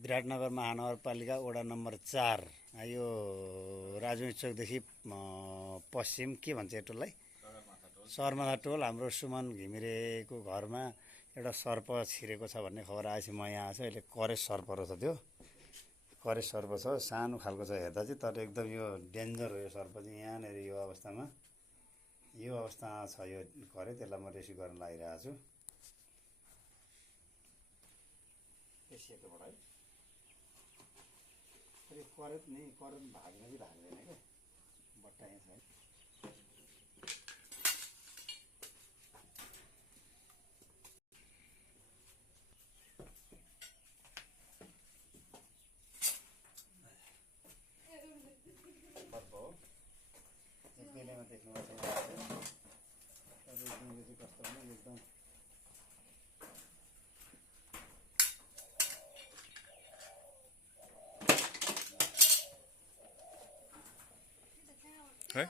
विराटनगर महानगरपालिका वडा नम्बर 4 यो राजु चोकदेखि पश्चिम के भन्छ यो टोललाई सरमाथा टोल। हाम्रो सुमन घिमिरेको घरमा एउटा सर्प छिरेको छ भन्ने खबर आएछ। म यहाँ आएको छु। अहिले करेस सर्प रहेछ, त्यो करेस सर्प छ, सानो खालको छ हेर्दा चाहिँ, तर एकदम यो डेन्जर हो यो सर्प चाहिँ। यहाँनिर यो अवस्थामा छ यो करे, त्यसलाई म रेस्क्यु गर्न लागिरहेको छु। त्यसैबाट है अरे करेन्ट भाग्न चाहिँ भाग्दैन क्या, बट्टा यहाँ छ है। बेलामा देख्नु पर्छ कस्तो भने एकदम है